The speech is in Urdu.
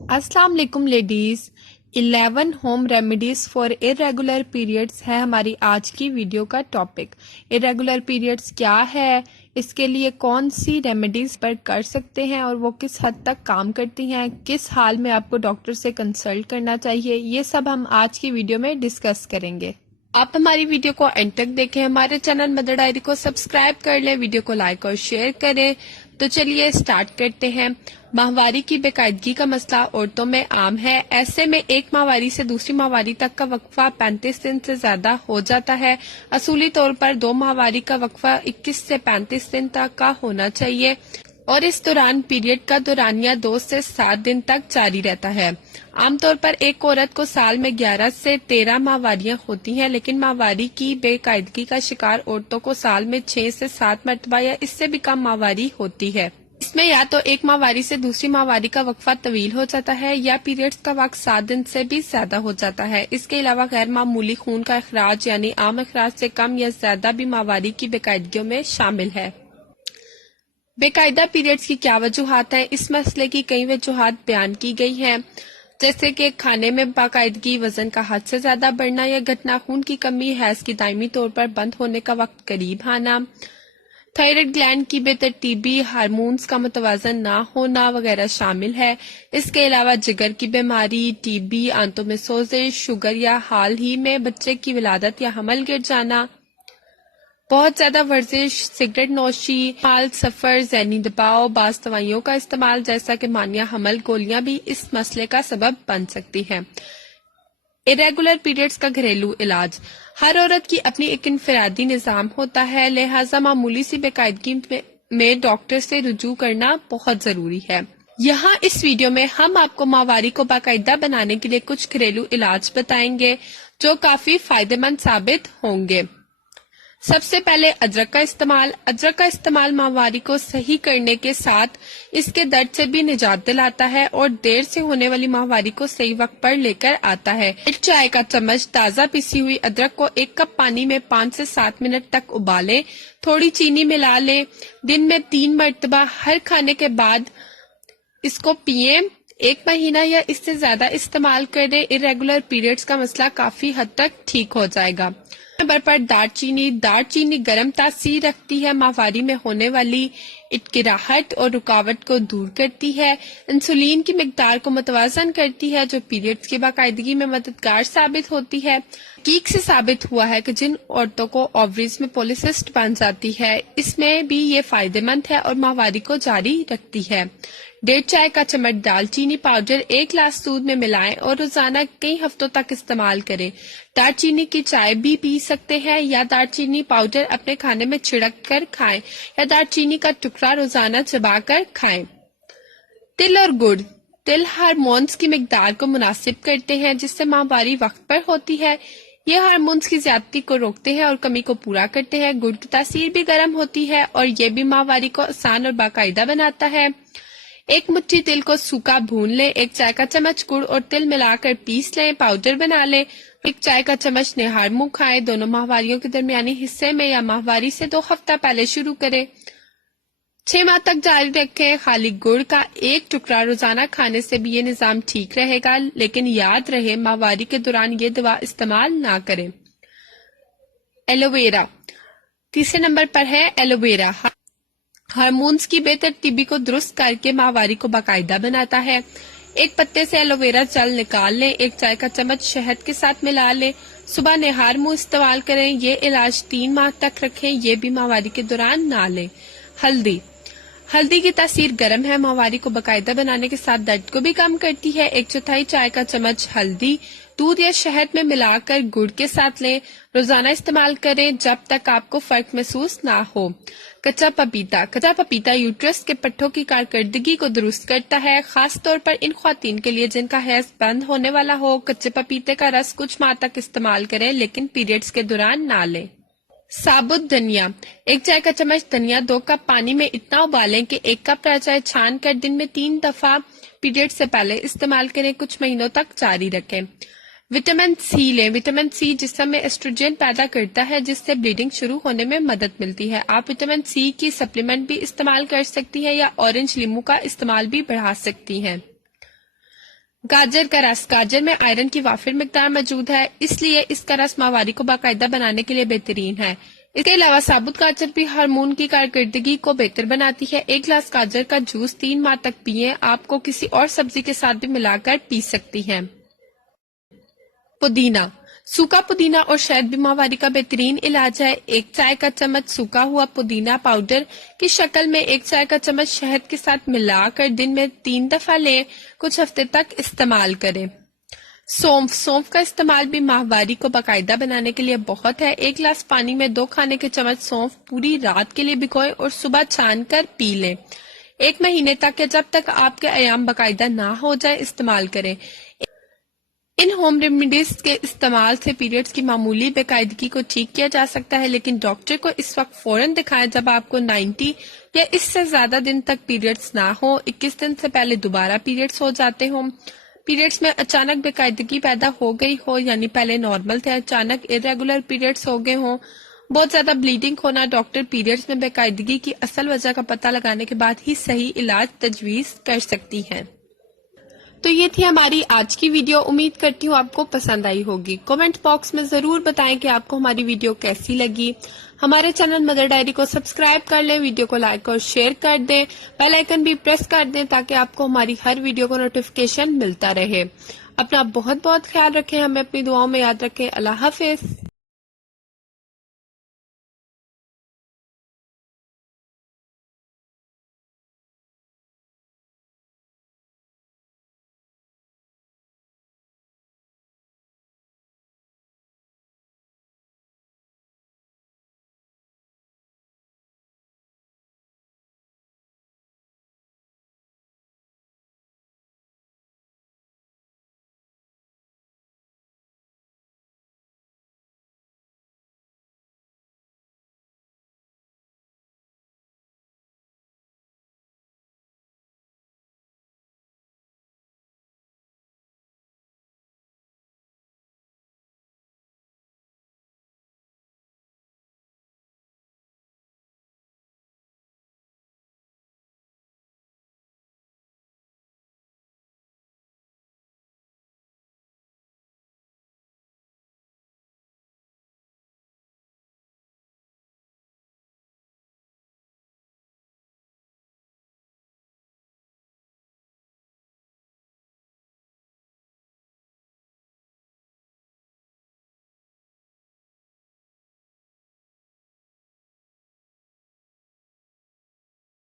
السلام علیکم ladies, 11 home remedies for irregular periods ہے ہماری آج کی ویڈیو کا ٹاپک۔ irregular پیریڈز کیا ہے، اس کے لیے کون سی ریمیڈیز پر کر سکتے ہیں اور وہ کس حد تک کام کرتی ہیں، کس حال میں آپ کو ڈاکٹر سے کنسلٹ کرنا چاہیے، یہ سب ہم آج کی ویڈیو میں ڈسکس کریں گے۔ آپ ہماری ویڈیو کو اینڈ تک دیکھیں، ہمارے چینل مدر ڈائری کو سبسکرائب کر لیں، ویڈیو کو لائک اور شیئر کریں۔ تو چلیے سٹارٹ کرتے ہیں۔ ماہواری کی بے قاعدگی کا مسئلہ عورتوں میں عام ہے۔ ایسے میں ایک ماہواری سے دوسری ماہواری تک کا وقفہ 35 دن سے زیادہ ہو جاتا ہے۔ اصولی طور پر 2 ماہواری کا وقفہ 21 سے 35 دن تک کا ہونا چاہیے اور اس دوران پیریڈ کا دورانیہ 2 سے 7 دن تک جاری رہتا ہے۔ عام طور پر ایک عورت کو سال میں 11 سے 13 ماہواریاں ہوتی ہیں، لیکن ماہواری کی بے قاعدگی کا شکار عورتوں کو سال میں 6 سے 7 مرتبہ یا اس سے بھی کم ماہواری ہوتی ہے۔ اس میں یا تو ایک ماہواری سے دوسری ماہواری کا وقفہ طویل ہو جاتا ہے یا پیریڈز کا وقت 7 دن سے بھی زیادہ ہو جاتا ہے۔ اس کے علاوہ غیر معمولی خون کا اخراج یعنی عام اخراج سے کم یا زیادہ بھی ماہواری کی بے قاعدگیوں میں شامل ہے۔ بے قاعدہ پیریڈز کی کیا وجوہات ہیں؟ اس مسئلے کی کئی وجوہات بیان کی گئی ہیں، جیسے کہ کھانے میں باقاعدگی، وزن کا حد سے زیادہ بڑھنا یا گھٹنا، خون کی کمی، حیض کی دائمی طور پر بند ہونے کا وقت قریب آنا، تھائرائیڈ گلینڈ کی بے ترتیبی، ہارمونز کا متوازن نہ ہونا وغیرہ شامل ہے۔ اس کے علاوہ جگر کی بیماری، ٹی بی، آنتوں میں سوزش، شوگر یا حال ہی میں بچے کی ولادت یا حمل گر جانا، بہت زیادہ ورزش، سگریٹ نوشی، مال سفر، ذہنی دباؤ، بعض دوائیوں کا استعمال جیسا کہ مانع حمل گولیاں بھی اس مسئلے کا سبب بن سکتی ہیں۔ irregular پیریڈز کا گھریلو علاج۔ ہر عورت کی اپنی ایک انفرادی نظام ہوتا ہے، لہٰذا معمولی سی بے قاعدگی میں ڈاکٹر سے رجوع کرنا بہت ضروری ہے۔ یہاں اس ویڈیو میں ہم آپ کو ماہواری کو باقاعدہ بنانے کے لیے کچھ گھریلو علاج بتائیں گے جو کافی فائدہ مند ثابت ہوں گے۔ سب سے پہلے ادرک کا استعمال۔ ادرک کا استعمال ماہواری کو صحیح کرنے کے ساتھ اس کے درد سے بھی نجات دلاتا ہے اور دیر سے ہونے والی ماہواری کو صحیح وقت پر لے کر آتا ہے۔ ایک چائے کا چمچ تازہ پیسی ہوئی ادرک کو 1 کپ پانی میں 5 سے 7 منٹ تک ابالیں، تھوڑی چینی ملا لیں، دن میں 3 مرتبہ ہر کھانے کے بعد اس کو پئیں۔ 1 مہینہ یا اس سے زیادہ استعمال کریں، irregular پیریڈز کا مسئلہ کافی حد تک ٹھیک ہو جائے گا۔ نمبر پر دار چینی گرم تاثیر رکھتی ہے، ماہواری میں ہونے والی اٹکراہٹ اور رکاوٹ کو دور کرتی ہے، انسولین کی مقدار کو متوازن کرتی ہے جو پیریڈز کی باقاعدگی میں مددگار ثابت ہوتی ہے۔ تحقیق سے ثابت ہوا ہے کہ جن عورتوں کو اووریز میں پولیسسٹ بن جاتی ہے، اس میں بھی یہ فائدہ مند ہے اور ماہواری کو جاری رکھتی ہے۔ 1.5 چائے کا چمچ دال چینی پاؤڈر 1 گلاس دودھ میں ملائیں اور روزانہ کئی ہفتوں تک استعمال کریں۔ دار چینی کی چائے بھی پی سکتے ہیں یا دار چینی پاؤڈر اپنے کھانے میں چھڑک کر کھائیں یا دار چینی کا ٹکڑا روزانہ چبا کر کھائیں۔ تل اور گڑ۔ تل ہارمونز کی مقدار کو مناسب کرتے ہیں جس سے ماہواری وقت پر ہوتی ہے۔ یہ ہارمونز کی زیادتی کو روکتے ہیں اور کمی کو پورا کرتے ہیں۔ گڑ کی تاثیر بھی گرم ہوتی ہے اور یہ بھی ماہواری کو آسان اور باقاعدہ بناتا ہے۔ 1 مٹھی تل کو سوکھا بھون لیں، 1 چائے کا چمچ گڑ اور تل ملا کر پیس لیں، پاؤڈر بنا لیں، 1 چائے کا چمچ نہار منہ کھائیں۔ دونوں ماہواریوں کے درمیانی حصے میں یا ماہواری سے 2 ہفتہ پہلے شروع کریں، 6 ماہ تک جاری رکھیں۔ خالی گڑ کا 1 ٹکڑا روزانہ کھانے سے بھی یہ نظام ٹھیک رہے گا، لیکن یاد رہے ماہواری کے دوران یہ دوا استعمال نہ کریں۔ ایلوویرا۔ تیسرے نمبر پر ہے ایلوویرا۔ ہارمونز کی بے ترتیبی کو درست کر کے ماہواری کو باقاعدہ بناتا ہے۔ 1 پتے سے ایلوویرا جل نکال لیں، 1 چائے کا چمچ شہد کے ساتھ ملا لیں، صبح نہار منہ استعمال کریں۔ یہ علاج 3 ماہ تک رکھیں، یہ بھی ماہواری کے دوران نہ لیں۔ ہلدی۔ ہلدی کی تاثیر گرم ہے، ماہواری کو باقاعدہ بنانے کے ساتھ درد کو بھی کم کرتی ہے۔ 1/4 چائے کا چمچ ہلدی دودھ یا شہد میں ملا کر گڑ کے ساتھ لیں، روزانہ استعمال کریں جب تک آپ کو فرق محسوس نہ ہو۔ کچا پپیتا۔ کچا پپیتا یوٹرس کے پٹھوں کی کارکردگی کو درست کرتا ہے، خاص طور پر ان خواتین کے لیے جن کا حیض بند ہونے والا ہو۔ کچے پپیتے کا رس کچھ ماہ تک استعمال کریں لیکن پیریڈز کے دوران نہ لیں۔ ثابت دھنیا۔ 1 چائے کا چمچ دھنیا 2 کپ پانی میں اتنا ابالیں کہ 1 کپ رہ جائے، چھان کر دن میں 3 دفعہ پیریڈ سے پہلے استعمال کریں، کچھ مہینوں تک جاری رکھیں۔ وٹامن سی لیں۔ وٹامن سی جسم میں ایسٹروجن پیدا کرتا ہے جس سے بلیڈنگ شروع ہونے میں مدد ملتی ہے۔ آپ وٹامن سی کی سپلیمنٹ بھی استعمال کر سکتی ہیں یا اورنج لیمو کا استعمال بھی بڑھا سکتی ہیں۔ گاجر کا رس، گاجر میں آئرن کی وافر مقدار موجود ہے، اس لیے اس کا رس ماہواری کو باقاعدہ بنانے کے لیے بہترین ہے۔ اس کے علاوہ ثابت گاجر بھی ہارمون کی کارکردگی کو بہتر بناتی ہے۔ ایک گلاس گاجر کا جوس 3 ماہ تک پیئیں، آپ کو کسی اور سبزی کے ساتھ بھی ملا کر پی سکتی ہیں۔ پودینہ، سوکھا پودینہ اور شہد بھی ماہواری کا بہترین علاج ہے۔ 1 چائے کا چمچ سوکھا ہوا پودینہ پاؤڈر کی شکل میں 1 چائے کا چمچ شہد کے ساتھ ملا کر دن میں 3 دفعہ لیں، کچھ ہفتے تک استعمال کریں۔ سونف، سونف کا استعمال بھی ماہواری کو باقاعدہ بنانے کے لیے بہت ہے۔ 1 گلاس پانی میں 2 کھانے کے چمچ سونف پوری رات کے لیے بھگوئیں اور صبح چھان کر پی لیں۔ 1 مہینے تک یا جب تک آپ کے ایام باقاعدہ نہ ہو جائے استعمال کریں۔ ان ہوم ریمیڈیز کے استعمال سے پیریڈز کی معمولی بے قاعدگی کو ٹھیک کیا جا سکتا ہے، لیکن ڈاکٹر کو اس وقت فوراً دکھائیں جب آپ کو 90 یا اس سے زیادہ دن تک پیریڈز نہ ہو، 21 دن سے پہلے دوبارہ پیریڈز ہو جاتے ہوں، پیریڈز میں اچانک بے قاعدگی پیدا ہو گئی ہو، یعنی پہلے نارمل تھے اچانک ارریگولر پیریڈز ہو گئے ہوں، بہت زیادہ بلیڈنگ ہونا۔ ڈاکٹر پیریڈز میں بے قاعدگی کی اصل وجہ کا پتہ لگانے کے بعد ہی صحیح علاج تجویز کر سکتی ہیں۔ تو یہ تھی ہماری آج کی ویڈیو، امید کرتی ہوں آپ کو پسند آئی ہوگی۔ کومنٹ باکس میں ضرور بتائیں کہ آپ کو ہماری ویڈیو کیسی لگی۔ ہمارے چینل مدر ڈائری کو سبسکرائب کر لیں، ویڈیو کو لائک اور شیئر کر دیں، بیل آئیکن بھی پریس کر دیں تاکہ آپ کو ہماری ہر ویڈیو کو نوٹیفیکیشن ملتا رہے۔ اپنا بہت بہت خیال رکھیں، ہمیں اپنی دعاؤں میں یاد رکھیں۔ اللہ حافظ۔